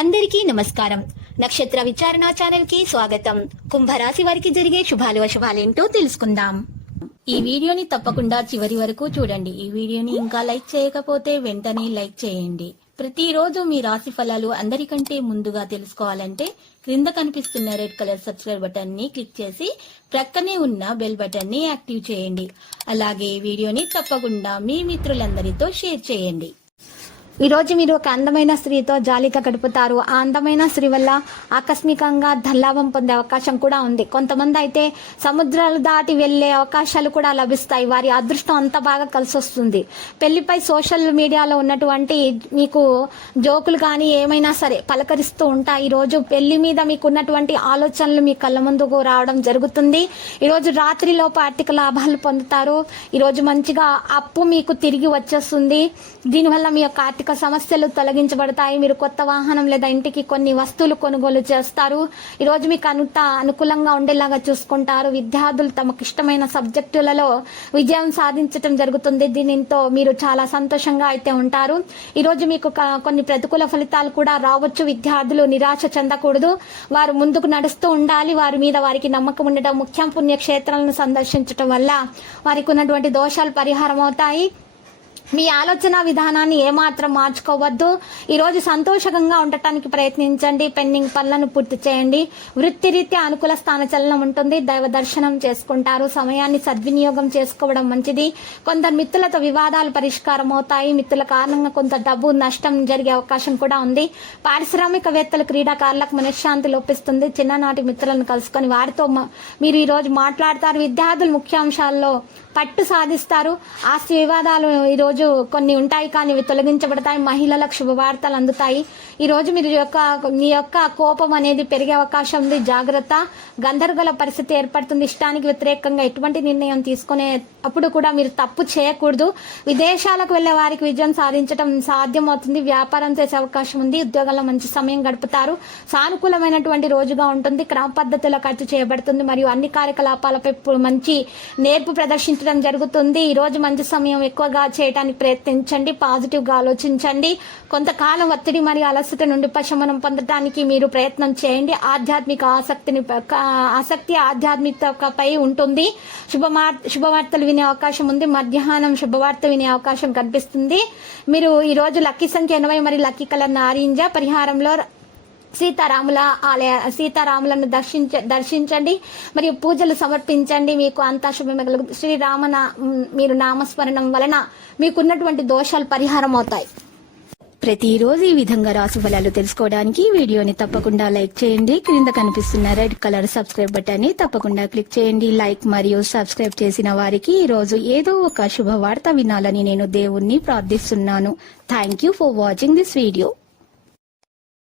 అందరికీ నమస్కారం. నక్షత్ర విచారణ ఛానల్ కి స్వాగతం. కుంభరాశి వారికి జరిగే శుభాలు అశుభాలేంటో తెలుసుకుందాం. ఈ వీడియోని తప్పకుండా చివరి వరకు చూడండి. ఈ వీడియోని ఇంకా లైక్ చేయకపోతే వెంటనే లైక్ చేయండి. ప్రతిరోజు మీ రాశి ఫలాలు అందరికంటే ముందుగా తెలుసుకోవాలంటే క్రింద కనిపిస్తున్న రెడ్ కలర్ సబ్స్క్రైబ్ బటన్ ని క్లిక్ చేసి ప్రక్కనే ఉన్న బెల్ బటన్ ని యాక్టివ్ చేయండి. అలాగే ఈ వీడియోని తప్పకుండా మీ మిత్రులందరితో షేర్ చేయండి. ఈ రోజు మీరు ఒక అందమైన స్త్రీతో జాలిగా గడుపుతారు. ఆ అందమైన స్త్రీ వల్ల ఆకస్మికంగా ధనలాభం పొందే అవకాశం కూడా ఉంది. కొంతమంది అయితే సముద్రాలు దాటి వెళ్లే అవకాశాలు కూడా లభిస్తాయి. వారి అదృష్టం అంత బాగా కలిసి వస్తుంది. పెళ్లిపై సోషల్ మీడియాలో ఉన్నటువంటి మీకు జోకులు కానీ ఏమైనా సరే పలకరిస్తూ ఉంటాయి. ఈ రోజు పెళ్లి మీద మీకు ఉన్నటువంటి ఆలోచనలు మీ కళ్ళ ముందుకు రావడం జరుగుతుంది. ఈ రోజు రాత్రిలోపు ఆర్థిక లాభాలు పొందుతారు. ఈ రోజు మంచిగా అప్పు మీకు తిరిగి వచ్చేస్తుంది. దీనివల్ల మీ యొక్క ఆర్థిక సమస్యలు తొలగించబడతాయి. మీరు కొత్త వాహనం లేదా ఇంటికి కొన్ని వస్తువులు కొనుగోలు చేస్తారు. ఈ రోజు మీకు అంత అనుకూలంగా ఉండేలాగా చూసుకుంటారు. విద్యార్థులు తమకు ఇష్టమైన సబ్జెక్టులలో విజయం సాధించడం జరుగుతుంది. దీనితో మీరు చాలా సంతోషంగా అయితే ఉంటారు. ఈ రోజు మీకు కొన్ని ప్రతికూల ఫలితాలు కూడా రావచ్చు. విద్యార్థులు నిరాశ చెందకూడదు. వారు ముందుకు నడుస్తూ ఉండాలి. వారి మీద వారికి నమ్మకం ఉండటం ముఖ్యం. పుణ్యక్షేత్రాలను సందర్శించడం వల్ల వారికి ఉన్నటువంటి దోషాలు పరిహారం అవుతాయి. మీ ఆలోచన విధానాన్ని ఏమాత్రం మార్చుకోవద్దు. ఈ రోజు సంతోషంగా ఉండటానికి ప్రయత్నించండి. పెండింగ్ పనులను పూర్తి చేయండి. వృత్తిరీత్యా అనుకూల స్థానచలనం ఉంటుంది. దైవ దర్శనం చేసుకుంటారు. సమయాన్ని సద్వినియోగం చేసుకోవడం మంచిది. కొందరు మిత్రులతో వివాదాలు పరిష్కారం అవుతాయి. మిత్రుల కారణంగా కొంత డబ్బు నష్టం జరిగే అవకాశం కూడా ఉంది. పారిశ్రామికవేత్తలు క్రీడాకారులకు మనశ్శాంతి లోపిస్తుంది. చిన్ననాటి మిత్రులను కలుసుకొని వారితో మీరు ఈ రోజు మాట్లాడతారు. విద్యార్థులు ముఖ్యాంశాల్లో పట్టు సాధిస్తారు. ఆస్తి వివాదాలు ఈ రోజు కొన్ని ఉంటాయి, కానీ ఇవి తొలగించబడతాయి. మహిళలకు శుభవార్తలు అందుతాయి. ఈ రోజు మీ యొక్క కోపం అనేది పెరిగే అవకాశం ఉంది. జాగ్రత్త. గందరగోళ పరిస్థితి ఏర్పడుతుంది. ఇష్టానికి వ్యతిరేకంగా ఎటువంటి నిర్ణయం తీసుకునే అప్పుడు కూడా మీరు తప్పు చేయకూడదు. విదేశాలకు వెళ్లే వారికి విజయం సాధించడం సాధ్యమవుతుంది. వ్యాపారం చేసే అవకాశం ఉంది. ఉద్యోగాల్లో మంచి సమయం గడుపుతారు. సానుకూలమైనటువంటి రోజుగా ఉంటుంది. క్రమ పద్ధతిలో ఖర్చు చేయబడుతుంది మరియు అన్ని కార్యకలాపాలపై మంచి నేర్పు ప్రదర్శించడం జరుగుతుంది. ఈ రోజు మంచి సమయం ఎక్కువగా చేయడానికి ప్రయత్నించండి. పాజిటివ్ గా ఆలోచించండి. కొంతకాలం ఒత్తిడి మరియు అలసట నుండి ఉపశమనం పొందడానికి మీరు ప్రయత్నం చేయండి. ఆధ్యాత్మిక ఆసక్తి ఆధ్యాత్మికతపై ఉంటుంది. శుభవార్తలు వినే అవకాశం ఉంది. మధ్యాహ్నం శుభవార్త వినే అవకాశం కనిపిస్తుంది. మీరు ఈ రోజు లక్కీ సంఖ్య 80 మరియు లక్కీ కలర్ నారింజ. పరిహారంలో సీతారాములను దర్శించండి మరియు పూజలు సమర్పించండి. మీకు అంతా శుభమే కలుగుతుంది. మీరు నామస్మరణం వలన మీకున్నటువంటి దోషాలు పరిహారం అవుతాయి. ప్రతిరోజు ఈ విధంగా రాశి ఫలాలు తెలుసుకోవడానికి వీడియోని తప్పకుండా లైక్ చేయండి. క్రింద కనిపిస్తున్న రెడ్ కలర్ సబ్స్క్రైబ్ బటన్ ని తప్పకుండా క్లిక్ చేయండి. లైక్ మరియు సబ్స్క్రైబ్ చేసిన వారికి ఈ రోజు ఏదో ఒక శుభవార్త వినాలని నేను దేవుణ్ణి ప్రార్థిస్తున్నాను. Thank you for watching this video.